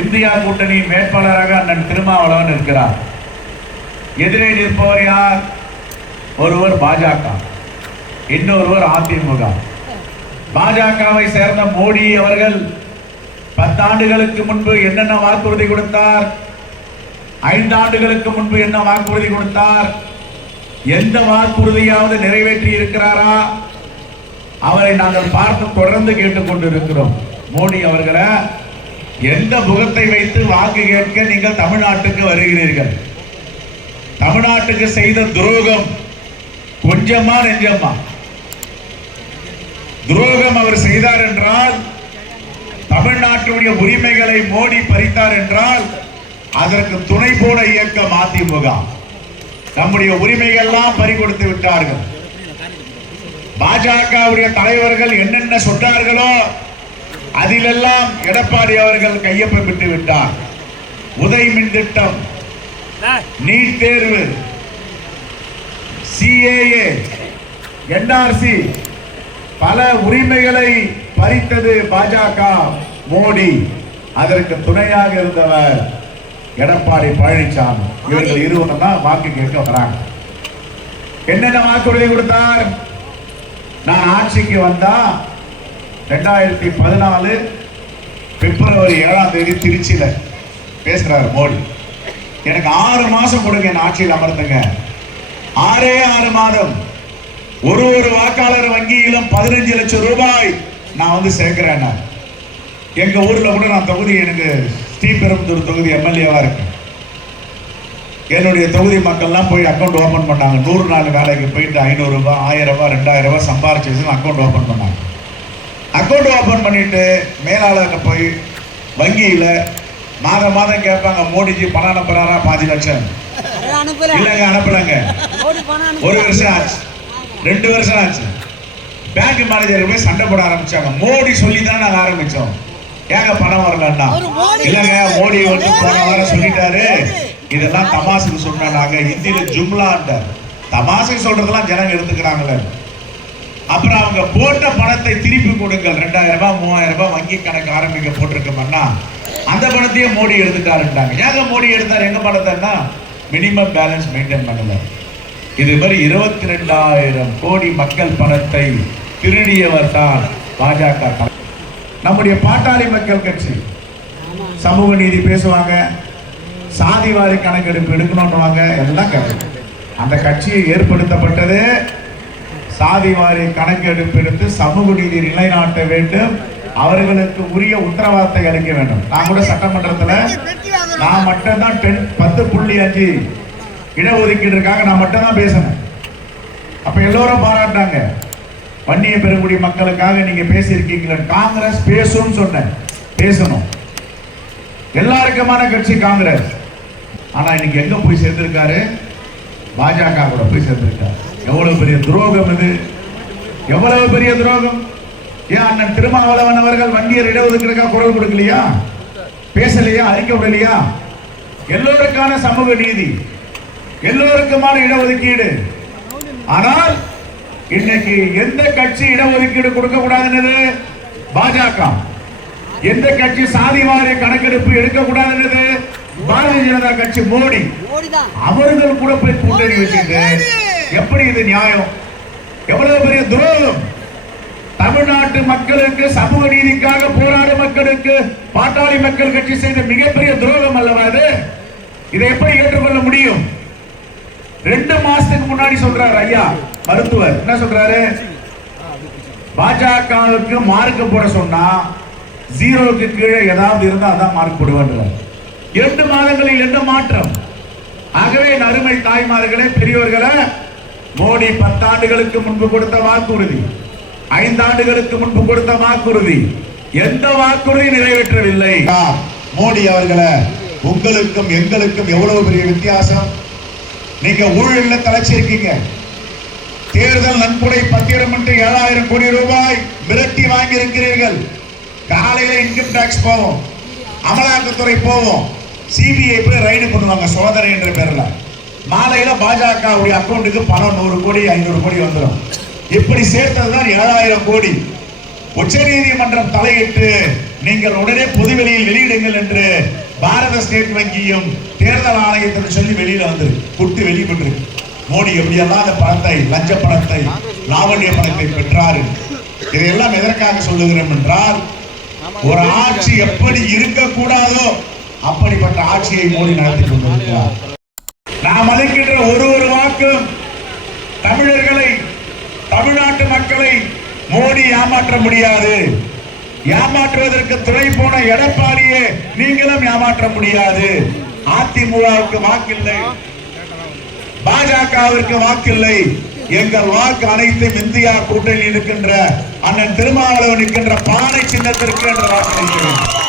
India கூட்டணி வேட்பாளராக அண்ணன் திருமாவளவன் இருக்கிறார். எதிரே நிற்பவர் யார்? ஒருவர் பாஜக இன்னொருவர் அதிமுக. பாஜகவை சேர்ந்த மோடி அவர்கள் பத்தாண்டுகளுக்கு முன்பு என்னென்ன வாக்குறுதி கொடுத்தார்? ஐந்தாண்டுகளுக்கு முன்பு என்ன வாக்குறுதி கொடுத்தார்? எந்த வாக்குறுதியாவது நிறைவேற்றி இருக்கிறாரா? அவரை நாங்கள் பார்த்து தொடர்ந்து கேட்டுக்கொண்டு இருக்கிறோம் மோடி அவர்களை எந்த முகத்தை வைத்து வாக்கு கேட்க நீங்கள் தமிழ்நாட்டுக்கு வருகிறீர்கள்? தமிழ்நாட்டுக்கு செய்த துரோகம் கொஞ்சமா நெஞ்சம்மா? துரோகம் அவர் செய்தார் என்றால் தமிழ்நாட்டுடைய உரிமைகளை மோடி பறித்தார் என்றால் அதற்கு துணை போன இயக்கம் அதிமுக நம்முடைய உரிமைகள்லாம் பறிகொடுத்து விட்டார்கள். பாஜகவுடைய தலைவர்கள் என்னென்ன சொன்னார்களோ அதிலெல்லாம் எடப்பாடி அவர்கள் கையொப்பமிட்டு விட்டார். உதய் மின் திட்டம் நீட் தேர்வு சிஏஏ என்ஆர்சி பல உரிமைகளை பறித்தது பாஜக மோடி. அதற்கு துணையாக இருந்தவர் எடப்பாடி பழனிசாமி இவர்கள் இருவரும் தான் வாக்கு கேட்க வராங்க. என்னென்ன வாக்குறுதி கொடுத்தார்? நான் ஆட்சிக்கு வந்தா ரெண்டாயிரத்தி பதினாலு பிப்ரவரி ஏழாம் தேதி திருச்சியில் பேசுகிறார் மோடி. எனக்கு ஆறு மாதம் கொடுங்க என் ஆட்சியில் அமர்த்துங்க ஆறே ஆறு மாதம். ஒரு ஒரு வாக்காளர் வங்கியிலும் பதினஞ்சு லட்சம் ரூபாய் நான் வந்து சேர்க்கிறேன் நான். எங்க ஊர்ல கூட நான் தொகுதி எனக்கு ஸ்ரீபெரும்புதூர் தொகுதி எம்எல்ஏவா இருக்கேன் என்னுடைய தொகுதி மக்கள்லாம் போய் அக்கௌண்ட் ஓபன் பண்ணாங்க. நூறு நாள் வேலைக்கு போயிட்டு ஐநூறுரூபா ஆயிரம் ரூபாய் ரெண்டாயிரம் ரூபாய் சம்பாரிச்சு அக்கௌண்ட் ஓபன் பண்ணாங்க. அக்கௌண்ட் ஓபன் பண்ணிட்டு மேலாளர்கிட்ட போய் வங்கியில மாதம் மாதம் கேட்பாங்க மோடிஜி பணம் அனுப்புறாரா? பாஞ்சு லட்சம். இல்லைங்க அனுப்பலங்க. ஒரு வருஷம் ஆச்சு. ரெண்டு வருஷம் ஆச்சு. பேங்க் மேனேஜர் போய் சண்டை போட ஆரம்பிச்சாங்க. மோடி சொல்லி தான் நாங்க ஆரம்பிச்சோம். ஏங்க பணம் வரலன்னா? இல்லங்க மோடி வந்து போன வாரம் சொல்லிட்டாரு. இதெல்லாம் தமாசுக்கு சொன்னாங்க ஹிந்தியில ஜும்லான்றார் தமாசுக்கு சொல்றதெல்லாம் ஜனங்க எடுத்துக்கிறாங்களே. அப்புறம் அவங்க போட்ட பணத்தை திருப்பி கொடுங்கள். ரெண்டாயிரம் ரூபாய் மூவாயிரம் ரூபாய் வங்கி கணக்கு ஆரம்பிக்க போட்டிருக்கோம்னா அந்த பணத்தையே மோடி எடுத்துட்டாருன்றாங்க. ஏங்க மோடி எடுத்தார்? எங்க பணத்தைன்னா மினிமம் பேலன்ஸ் மெயின்டைன் பண்ணல. இது மாதிரி இருபத்தி ரெண்டாயிரம் கோடி மக்கள் பணத்தை திருடியவர் தான் பாஜக. நம்முடைய பாட்டாளி மக்கள் கட்சி. சமூக நீதி பேசுவாங்க. சாதிவாரி கணக்கெடுப்பு எடுக்கணும்னுவாங்க எல்லாம் கேட்கணும் அந்த கட்சி ஏற்படுத்தப்பட்டது சாதிவாரி கணக்கெடுப்பு எடுத்து சமூக நீதி நிலைநாட்ட வேண்டும். அவர்களுக்கு உரிய உத்தரவாதத்தை அளிக்க வேண்டும். நான் கூட சட்டமன்றத்தில் நான் மட்டும்தான் டென் பத்து புள்ளி அஞ்சு இடஒதுக்கீடுக்காக நான் மட்டும் தான் பேசினேன். அப்ப எல்லோரும் பாராட்டாங்க வன்னிய பெருங்குடி மக்களுக்காக நீங்க பேசியிருக்கீங்களா காங்கிரஸ் பேசும்னு சொன்னேன். பேசணும். எல்லாருக்குமான கட்சி காங்கிரஸ். ஆனா இன்னைக்கு எங்க போய் சேர்ந்திருக்காரு? பாஜக கூட போய் சேர்ந்திருக்காரு. எவ்வளவு பெரிய துரோகம் இது? எவ்வளவு பெரிய துரோகம்? ஏன் அண்ணன் திருமாவளவன் அவர்கள் வண்டியர் இடஒதுக்கீடுக்காக குரல் கொடுக்கலையா? பேசலையா? அறிக்கை விடலையா? எல்லோருக்கான சமூக நீதி எல்லோருக்குமான இடஒதுக்கீடு. ஆனால் இன்னைக்கு எந்த கட்சி இடஒதுக்கீடு கொடுக்க கூடாதுன்னது பாஜக. எந்த கட்சி சாதி வாரிய கணக்கெடுப்பு எடுக்க கூடாதுன்னது பாரதிய ஜனதா கட்சி மோடி. அவர்கள் கூட போய் கூட்டணி வச்சுட்டு எப்படி இது நியாயம்? எவ்வளவு பெரிய துரோகம்? தமிழ்நாட்டு மக்களுக்கு சமூக நீதிக்காக போராடும் மக்களுக்கு பாட்டாளி மக்கள் கட்சி செய்த மிகப்பெரிய துரோகம் அல்லவா இது? இதை எப்படி ஏற்றுக்கொள்ள முடியும்? ரெண்டு மாசத்துக்கு முன்னாடி சொல்றாரு ஐயா மருத்துவர். என்ன சொல்றாரு? பாஜகவுக்கு மார்க் போட சொன்னா ஜீரோவுக்கு கீழே ஏதாவது இருந்தா அதான் மார்க் போடுவான்றார் இரண்டு மாதங்களில் என்ன மாற்றம்? ஆகவே நறுமை அருமை தாய்மார்களே பெரியவர்களை மோடி பத்தாண்டுகளுக்கு முன்பு கொடுத்த வாக்குறுதி ஐந்தாண்டுகளுக்கு முன்பு கொடுத்த வாக்குறுதி எந்த வாக்குறுதி நிறைவேற்றவில்லை. மோடி அவர்களை உங்களுக்கும் எங்களுக்கும் எவ்வளவு பெரிய வித்தியாசம்? நீங்க ஊழல தலைச்சிருக்கீங்க. தேர்தல் நன்கொடை பத்திரம் என்று ஏழாயிரம் கோடி ரூபாய் மிரட்டி வாங்கி இருக்கிறீர்கள் காலையில இன்கம் டாக்ஸ் போவோம் அமலாக்கத்துறை போவோம். சிபிஐ போய் ரைடு பண்ணுவாங்க சோதனை என்ற பேர்ல. மாலையில பாஜக அக்கௌண்ட்டுக்கு பணம் நூறு கோடி ஐநூறு கோடி வந்துடும். இப்படி சேர்த்ததுதான் ஏழாயிரம் கோடி. உச்ச நீதிமன்றம் தலையிட்டு நீங்கள் உடனே பொதுவெளியில் வெளியிடுங்கள் என்று பாரத ஸ்டேட் வங்கியும் தேர்தல் ஆணையத்தில் சொல்லி வெளியில வந்திருக்கு குட்டு வெளிப்பட்டிருக்கு மோடி எப்படியெல்லாம் அந்த பணத்தை லஞ்ச பணத்தை லாவண்ய பணத்தை பெற்றாரு? இதையெல்லாம் எதற்காக சொல்லுகிறோம் என்றால் ஒரு ஆட்சி எப்படி இருக்கக்கூடாதோ அப்படிப்பட்ட ஆட்சியை மோடி நடத்தி கொண்டிருக்கிறார். நாம் அளிக்கின்ற ஒரு ஒரு வாக்கும் தமிழர்களை தமிழ்நாட்டு மக்களை மோடி ஏமாற்ற முடியாது. ஏமாற்றுவதற்கு துணை போன எடப்பாடியே நீங்களும் ஏமாற்ற முடியாது. அதிமுகவுக்கு வாக்கில்லை. பாஜகவிற்கு வாக்கில்லை. எங்கள் வாக்கு அனைத்தும் இந்தியா கூட்டணியில் இருக்கின்ற அண்ணன் திருமாவளவன் இருக்கின்ற பானை சின்னத்திற்கு என்று வாக்களிக்கிறேன்.